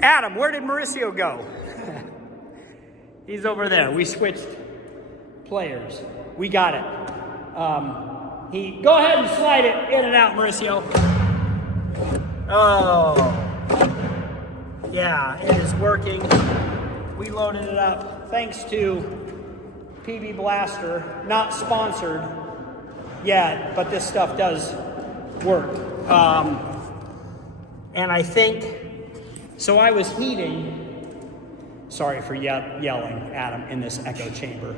Adam, where did Mauricio go? He's over there. We switched players. We got it. Go ahead and slide it in and out, Mauricio. Oh. Yeah, it is working. We loaded it up thanks to PB Blaster. Not sponsored yet, but this stuff does work. And I think, so I was heating, sorry for yelling, Adam, in this echo chamber.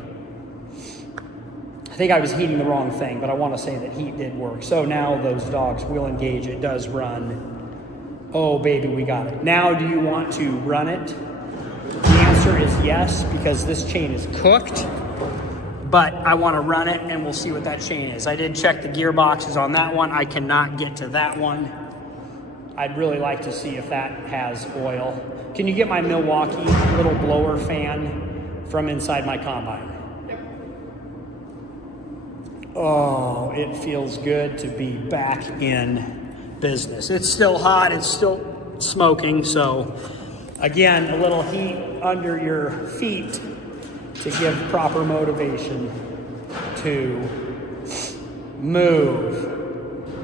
I think I was heating the wrong thing, but I want to say that heat did work. So now those dogs will engage. It does run. Oh, baby, we got it. Now, do you want to run it? The answer is yes, because this chain is cooked. But I want to run it, and we'll see what that chain is. I did check the gearboxes on that one. I cannot get to that one. I'd really like to see if that has oil. Can you get my Milwaukee little blower fan from inside my combine? Oh, it feels good to be back in business. It's still hot, it's still smoking, so again, a little heat under your feet to give proper motivation to move.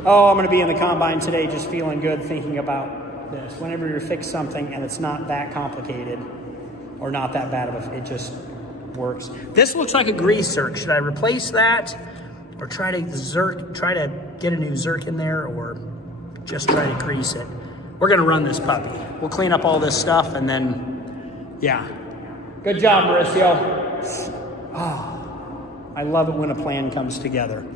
Oh, I'm gonna be in the combine today just feeling good thinking about this. Whenever you fix something and it's not that complicated or not that bad of a, it just works. This looks like a grease zerk. Should I replace that or try to get a new zerk in there, or just try to grease it? We're gonna run this puppy. We'll clean up all this stuff and then, yeah. Good job, Mauricio. Oh, I love it when a plan comes together.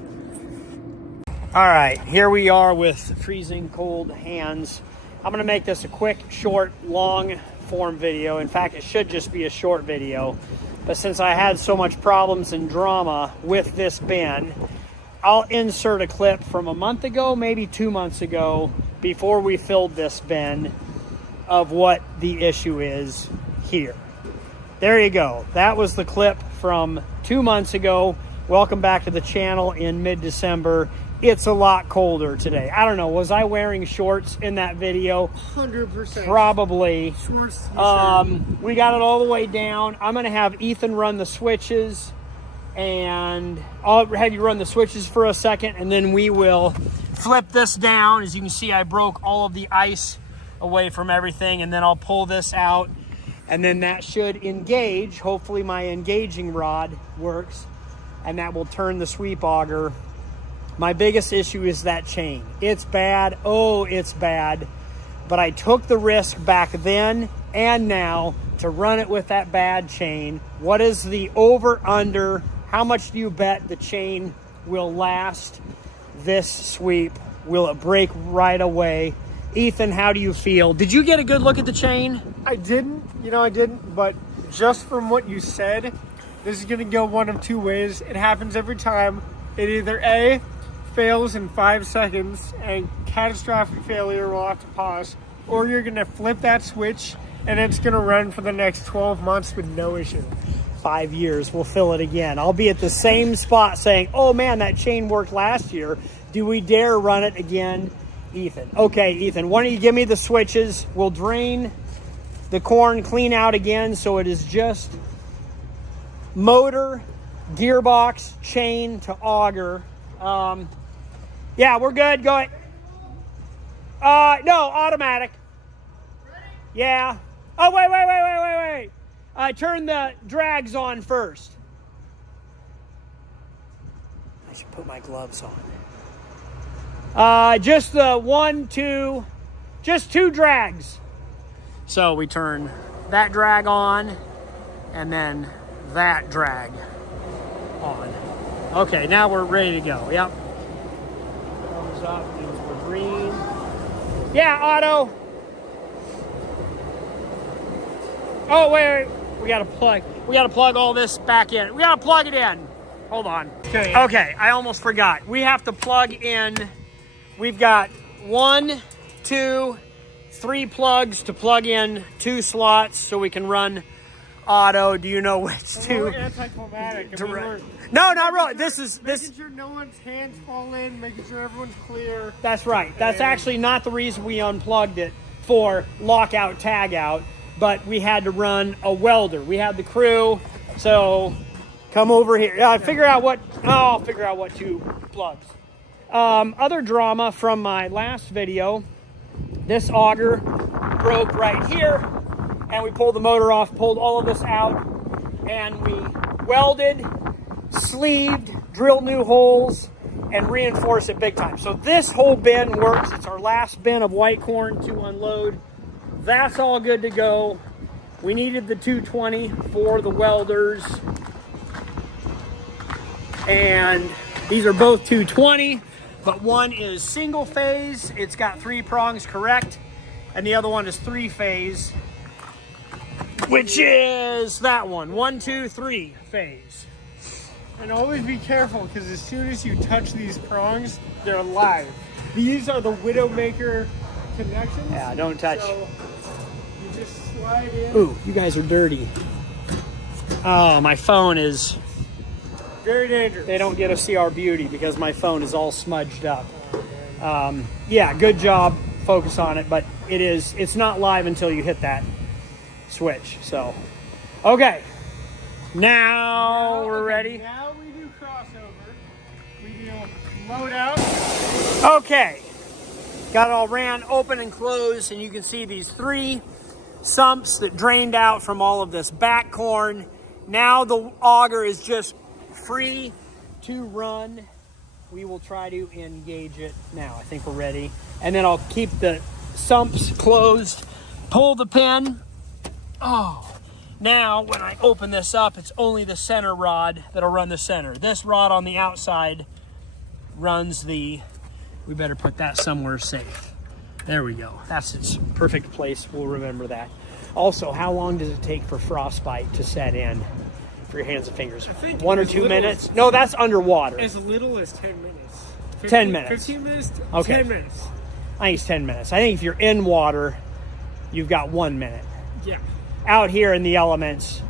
All right, here we are with freezing cold hands. I'm gonna make this a quick, short, long form video. In fact, it should just be a short video. But since I had so much problems and drama with this bin, I'll insert a clip from a month ago, maybe 2 months ago, before we filled this bin, of what the issue is here. There you go. That was the clip from 2 months ago. Welcome back to the channel in mid-December. It's a lot colder today. I don't know, was I wearing shorts in that video? 100%. Probably. Shorts. We got it all the way down. I'm gonna have Ethan run the switches, and I'll have you run the switches for a second, and then we will flip this down. As you can see, I broke all of the ice away from everything, and then I'll pull this out, and then that should engage. Hopefully my engaging rod works, and that will turn the sweep auger. My biggest issue is that chain. It's bad. Oh, it's bad. But I took the risk back then and now to run it with that bad chain. What is the over-under? How much do you bet the chain will last this sweep? Will it break right away? Ethan, how do you feel? Did you get a good look at the chain? I didn't, but just from what you said, this is gonna go one of two ways. It happens every time. It either A, fails in 5 seconds and catastrophic failure will have to pause, or you're gonna flip that switch and it's gonna run for the next 12 months with no issue. 5 years, we'll fill it again. I'll be at the same spot saying, oh man, that chain worked last year. Do we dare run it again? Ethan. Okay, Ethan, why don't you give me the switches? We'll drain the corn clean out again so it is just motor, gearbox, chain to auger. Yeah, we're good. Go ahead. No, automatic. Ready? Yeah. Oh, wait. Turn the drags on first. I should put my gloves on. Just the 1, 2, just 2 drags. So we turn that drag on and then that drag on. Okay, now we're ready to go. Yep. Thumbs up means we're green. Yeah, auto. Oh, wait. We gotta plug all this back in. We gotta plug it in. Hold on. Okay, I almost forgot. We have to plug in. We've got 1, 2, 3 plugs to plug in 2 slots so we can run auto. Do you know which two? Anticlimactic. No, not really. This making sure no one's hands fall in, making sure everyone's clear. That's right. That's actually not the reason we unplugged it for lockout, tag out, but we had to run a welder. We had the crew, so come over here. I'll figure out what two plugs. Other drama from my last video, this auger broke right here, and we pulled the motor off, pulled all of this out, and we welded, sleeved, drilled new holes, and reinforced it big time. So this whole bin works. It's our last bin of white corn to unload. That's all good to go. We needed the 220 for the welders, and these are both 220, but one is single phase. It's got 3 prongs, correct, and the other one is 3 phase, which is that one, 1, 2, 3 phase. And always be careful, because as soon as you touch these prongs, they're live. These are the Widowmaker connections. Yeah, don't touch. So you just slide in. Ooh, you guys are dirty. Oh, my phone is... Very dangerous. They don't get to see our beauty because my phone is all smudged up. Yeah, good job. Focus on it, but it's not live until you hit that switch. So, okay. Now we're ready. Now we do crossover. We do load out. Okay. Got it all ran open and closed, and you can see these 3 sumps that drained out from all of this back corn. Now the auger is just free to run. We will try to engage it now. I think we're ready. And then I'll keep the sumps closed, pull the pin. Oh, now when I open this up, it's only the center rod that'll run the center. This rod on the outside runs the, we better put that somewhere safe. There we go. That's its perfect place. We'll remember that. Also, how long does it take for frostbite to set in for your hands and fingers? I think 1 or 2 minutes? No, that's underwater. As little as 10 minutes. 10 minutes. 15 minutes? Okay. 10 minutes. I think it's 10 minutes. I think if you're in water, you've got 1 minute. Yeah. Out here in the elements,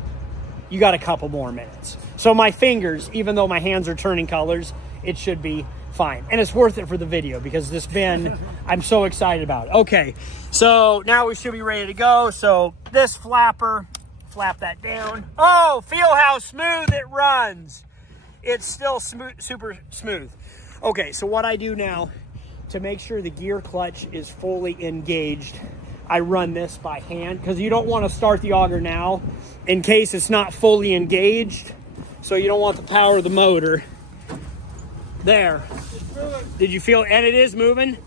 you got a couple more minutes. So my fingers, even though my hands are turning colors, it should be fine. And it's worth it for the video because this bin, I'm so excited about it. Okay, so now we should be ready to go. So this flapper, flap that down. Oh, feel how smooth it runs. It's still smooth, super smooth. Okay, so what I do now to make sure the gear clutch is fully engaged, I run this by hand because you don't want to start the auger now in case it's not fully engaged. So you don't want the power of the motor. There. Did you feel it? And it is moving.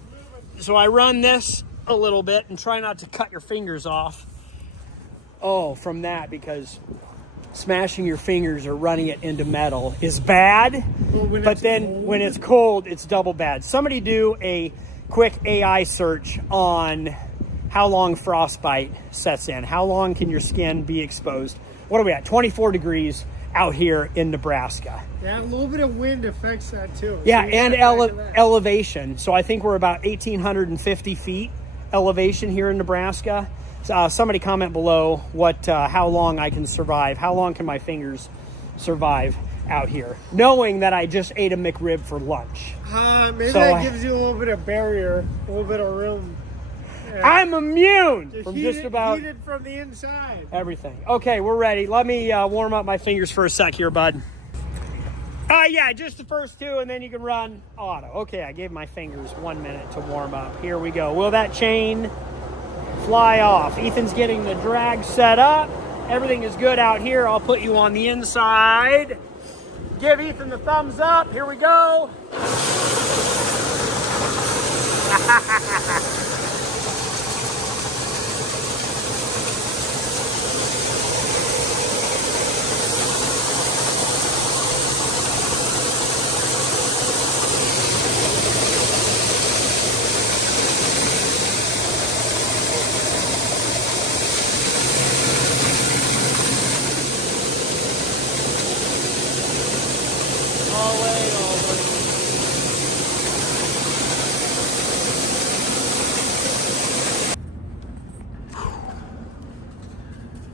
So I run this a little bit and try not to cut your fingers off. Oh, from that, because smashing your fingers or running it into metal is bad. Well, but then when it's cold, it's double bad. Somebody do a quick AI search on how long frostbite sets in. How long can your skin be exposed? What are we at? 24 degrees out here in Nebraska. Yeah, a little bit of wind affects that too. Yeah, So and elevation. So I think we're about 1,850 feet elevation here in Nebraska. Somebody comment below how long I can survive. How long can my fingers survive out here? Knowing that I just ate a McRib for lunch. Maybe So that gives you a little bit of barrier, a little bit of room. Yeah. I'm immune from Heat just it- about heat it from the inside. everything. Okay, we're ready. Let me warm up my fingers for a sec here, bud. Yeah, just the first 2, and then you can run auto. Okay, I gave my fingers 1 minute to warm up. Here we go. Will that chain fly off? Ethan's getting the drag set up. Everything is good out here. I'll put you on the inside. Give Ethan the thumbs up. Here we go.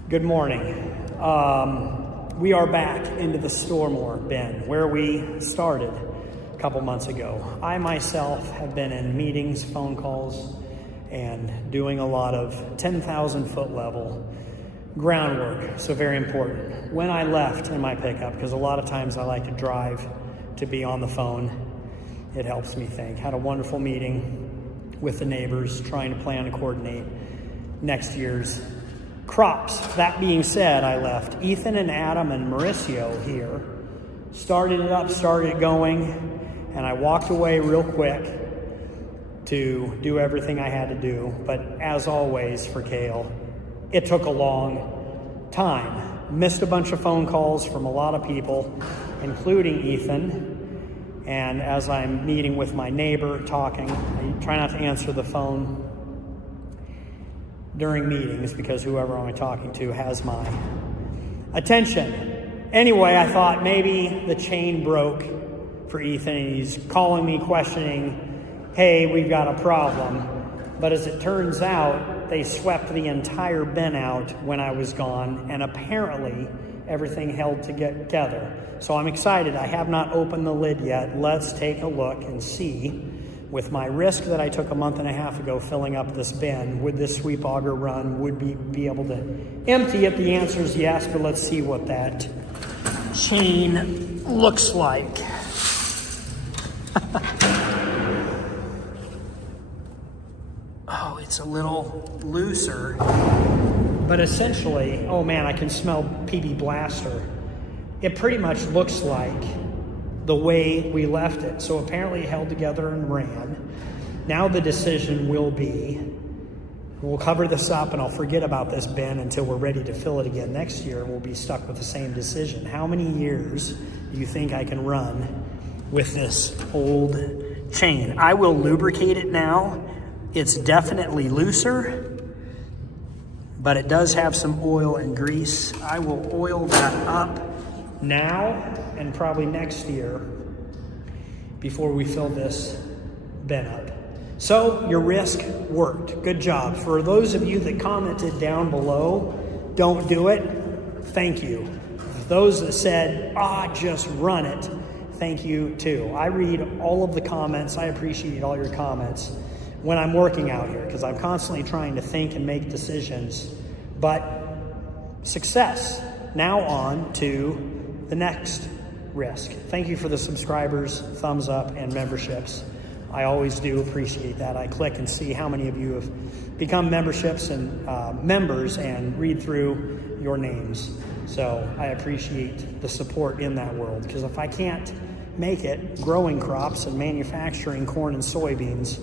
Good morning. We are back into the Stormore bin where we started a couple months ago. I myself have been in meetings, phone calls, and doing a lot of 10,000 foot level groundwork. So very important. When I left in my pickup, because a lot of times I like to drive to be on the phone, it helps me think. Had a wonderful meeting with the neighbors, trying to plan and coordinate next year's crops. That being said, I left Ethan and Adam and Mauricio here, started it up, started it going, and I walked away real quick to do everything I had to do. But as always for Kale, it took a long time. Missed a bunch of phone calls from a lot of people, including Ethan. And as I'm meeting with my neighbor, talking, I try not to answer the phone during meetings because whoever I'm talking to has my attention. Anyway, I thought maybe the chain broke for Ethan and he's calling me questioning, hey, we've got a problem. But as it turns out, they swept the entire bin out when I was gone, and apparently everything held together. So I'm excited. I have not opened the lid yet. Let's take a look and see, with my risk that I took a month and a half ago filling up this bin, would this sweep auger run, would be able to empty it? The answer is yes, but let's see what that chain looks like. Oh, it's a little looser, but essentially, oh man, I can smell PB Blaster. It pretty much looks like the way we left it. So apparently it held together and ran. Now the decision will be, we'll cover this up and I'll forget about this bin until we're ready to fill it again next year, and we'll be stuck with the same decision. How many years do you think I can run with this old chain? I will lubricate it now. It's definitely looser, but it does have some oil and grease. I will oil that up now and probably next year before we fill this bin up. So your risk worked. Good job. For those of you that commented down below, don't do it, thank you. Those that said, just run it, thank you too. I read all of the comments. I appreciate all your comments when I'm working out here, because I'm constantly trying to think and make decisions. But success. Now on to the next risk. Thank you for the subscribers, thumbs up, and memberships. I always do appreciate that. I click and see how many of you have become memberships and members and read through your names. So I appreciate the support in that world, because if I can't make it growing crops and manufacturing corn and soybeans,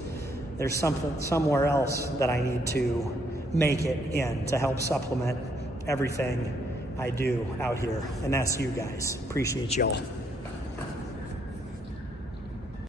there's something somewhere else that I need to make it in to help supplement everything I do out here. And that's you guys. Appreciate y'all.